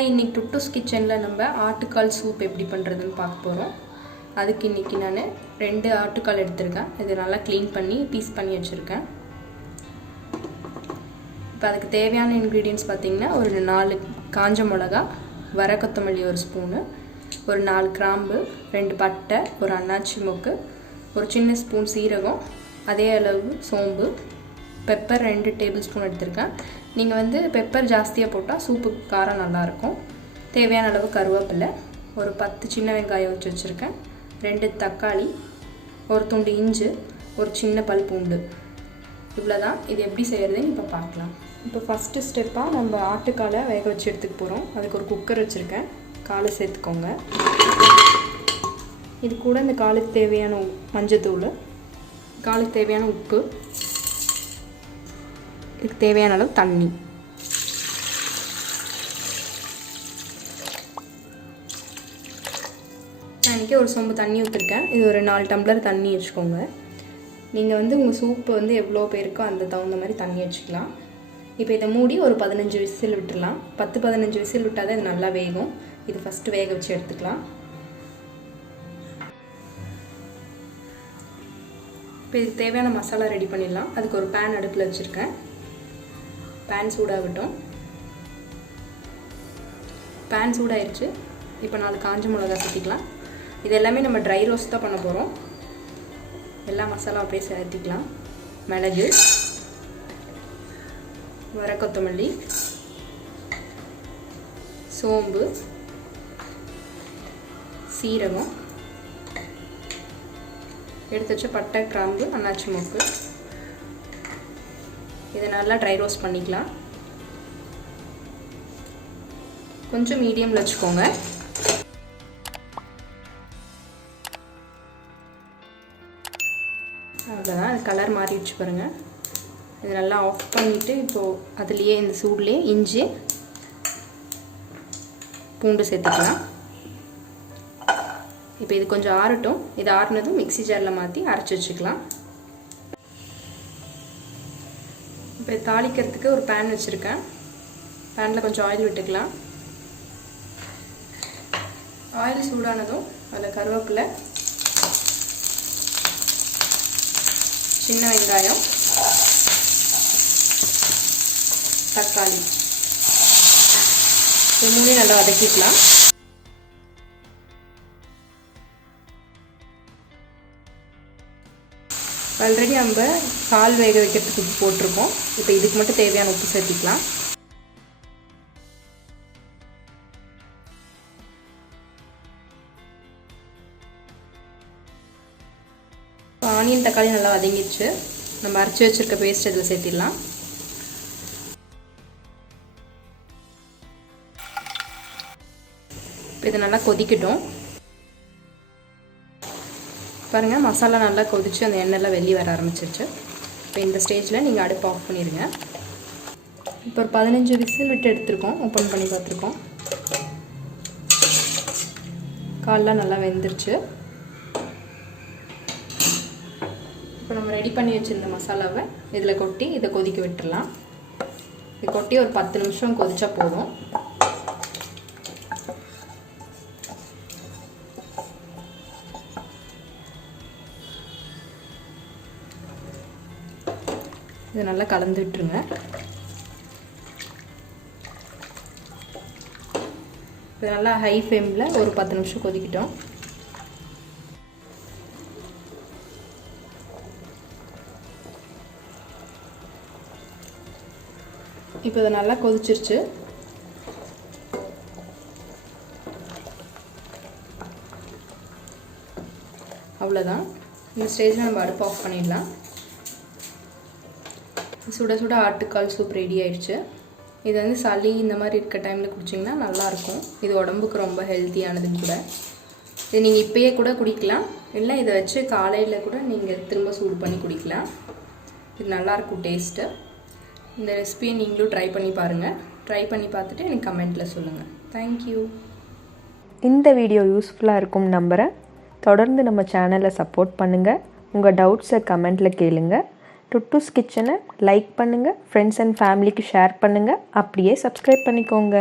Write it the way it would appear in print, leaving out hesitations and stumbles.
Hi, இன்னைக்கு டுட்டூஸ் கிச்சனில் நம்ம ஆட்டுக்கால் சூப் எப்படி பண்ணுறதுன்னு பார்க்க போகிறோம். அதுக்கு இன்றைக்கி நான் 2 ஆட்டுக்கால் எடுத்திருக்கேன். இது நல்லா க்ளீன் பண்ணி பீஸ் பண்ணி வச்சுருக்கேன். இப்போ அதுக்கு தேவையான இன்க்ரீடியன்ட்ஸ் பார்த்திங்கன்னா, ஒரு 4 காஞ்ச மிளகா, வர கொத்தமல்லி 1 ஸ்பூனு, ஒரு 4 கிராம்பு, 2 பட்டை, ஒரு அன்னாச்சி மொக்கு, ஒரு சின்ன ஸ்பூன் சீரகம், அதே அளவு சோம்பு, பெப்பர் 2 டேபிள் ஸ்பூன் எடுத்திருக்கேன். நீங்கள் பெப்பர் ஜாஸ்தியாக போட்டால் சூப்புக்கு காரம் நல்லாயிருக்கும். தேவையான அளவு கருவேப்பிலை, ஒரு 10 சின்ன வெங்காயம் வச்சுருக்கேன், 2 தக்காளி, ஒரு துண்டு இஞ்சி, ஒரு சின்ன பல் பூண்டு. இவ்வளோதான். இது எப்படி செய்கிறதுன்னு இப்போ பார்க்கலாம். இப்போ ஃபஸ்ட்டு ஸ்டெப்பாக நம்ம ஆட்டுக்காலை வேக வச்சு எடுத்துக்க போகிறோம். அதுக்கு ஒரு குக்கர் வச்சுருக்கேன். காலை சேர்த்துக்கோங்க. இது கூட இந்த காலுக்கு தேவையான மஞ்சத்தூள், காலுக்கு தேவையான உப்பு, இதுக்கு தேவையான அளவு தண்ணி. நான் இன்றைக்கி ஒரு சொம்பு தண்ணி ஊற்றிருக்கேன். இது ஒரு 4 டம்ளர் தண்ணி வச்சுக்கோங்க. நீங்கள் உங்கள் சூப்பு எவ்வளோ பேருக்கோ அந்த தகுந்த மாதிரி தண்ணி வச்சுக்கலாம். இப்போ இதை மூடி ஒரு 15 விசில் விட்டுடலாம். 10-15 விசில் விட்டால் தான் இது நல்லா வேகும். இது ஃபஸ்ட்டு வேக வச்சு எடுத்துக்கலாம். இப்போ இதுக்கு தேவையான மசாலா ரெடி பண்ணிடலாம். அதுக்கு ஒரு பேன் அடுப்பில் வச்சுருக்கேன். பேன் சூடாகட்டும். பேன் சூடாகிடுச்சு. இப்போ 4 காஞ்ச மிளகா சேர்த்திக்கலாம். இது எல்லாமே நம்ம ட்ரை ரோஸ்ட் தான் பண்ண போகிறோம். எல்லா மசாலா அப்படியே சேர்த்திக்கலாம். மிளகு, வர கொத்தமல்லி, சோம்பு, சீரகம், எடுத்து வச்ச பட்டை, கிராம்பு, அன்னாச்சி மொக்கு. இதை நல்லா ட்ரை ரோஸ்ட் பண்ணிக்கலாம். கொஞ்சம் மீடியமில் வச்சுக்கோங்க. அவ்வளோதான். அது கலர் மாறிடுச்சு பாருங்கள். இது நல்லா ஆஃப் பண்ணிவிட்டு இப்போது அதுலேயே இந்த சூட்லேயே இஞ்சி, பூண்டு சேர்த்துக்கலாம். இப்போ இது கொஞ்சம் ஆறட்டும். இது ஆறுனதும் மிக்ஸி ஜாரில் மாற்றி அரைச்சி வச்சுக்கலாம். இப்போ தாளிக்கிறதுக்கு ஒரு பேன் வச்சுருக்கேன். பேனில் கொஞ்சம் ஆயில் விட்டுக்கலாம். ஆயில் சூடானதும் அதில் கருவேப்பிலை, சின்ன வெங்காயம், தக்காளி, இது மூணையும் நல்லா வதக்கிக்கலாம். ஆல்ரெடி நம்ம கால் வேக வைக்கிறதுக்கு உப்பு போட்டிருக்கோம். இப்போ இதுக்கு மட்டும் தேவையான உப்பு சேர்த்திக்கலாம். ஆனியன் தக்காளி நல்லா வதங்கிடுச்சு. நம்ம அரைச்சி வச்சுருக்க பேஸ்ட் இதில் சேர்த்திடலாம். இப்போ இதை நல்லா கொதிக்கட்டும். பாருங்கள், மசாலா நல்லா கொதிச்சு அந்த எண்ணெய்லாம் வெளியே வர ஆரம்பிச்சிருச்சு. இப்போ இந்த ஸ்டேஜில் நீங்கள் அடுப்பு ஆஃப் பண்ணிடுங்க. இப்போ ஒரு 15 விசில் விட்டு எடுத்துருக்கோம். ஓப்பன் பண்ணி பார்த்துருக்கோம். கால்லாம் நல்லா வெந்துருச்சு. இப்போ நம்ம ரெடி பண்ணி வச்சுருந்த மசாலாவை இதில் கொட்டி இதை கொதிக்க விட்டுடலாம். இது கொட்டி ஒரு 10 நிமிஷம் கொதிச்சா போதும். இது நல்லா கலந்து விட்டுருங்க. இது நல்லா ஹை ஃப்ளேமில் ஒரு 10 நிமிஷம் கொதிக்கிட்டோம். இப்போ இது நல்லா கொதிச்சிருச்சு. அவ்வளோதான். இந்த ஸ்டேஜில் நம்ம அடுப்பு ஆஃப் பண்ணிடலாம். சுட சுட ஆட்டுக்கால் சூப் ரெடி ஆயிடுச்சு. இது சளி இந்த மாதிரி இருக்க டைமில் குடிச்சிங்கன்னா நல்லாயிருக்கும். இது உடம்புக்கு ரொம்ப ஹெல்த்தியானதும் கூட. இது நீங்கள் இப்போயே கூட குடிக்கலாம், இல்லை இதை வச்சு காலையில் கூட நீங்கள் திரும்ப சூடு பண்ணி குடிக்கலாம். இது நல்லாயிருக்கும் டேஸ்ட்டு. இந்த ரெசிபியை நீங்களும் ட்ரை பண்ணி பாருங்கள். ட்ரை பண்ணி பார்த்துட்டு எனக்கு கமெண்ட்டில் சொல்லுங்கள். தேங்க்யூ. இந்த வீடியோ யூஸ்ஃபுல்லாக இருக்கும் நம்புகிறேன். தொடர்ந்து நம்ம சேனலை சப்போர்ட் பண்ணுங்கள். உங்கள் டவுட்ஸை கமெண்ட்டில் கேளுங்கள். டுட்டூஸ் கிச்சனை லைக் பண்ணுங்கள், ஃப்ரெண்ட்ஸ் அண்ட் ஃபேமிலிக்கு ஷேர் பண்ணுங்கள், அப்படியே சப்ஸ்கிரைப் பண்ணிக்கோங்க.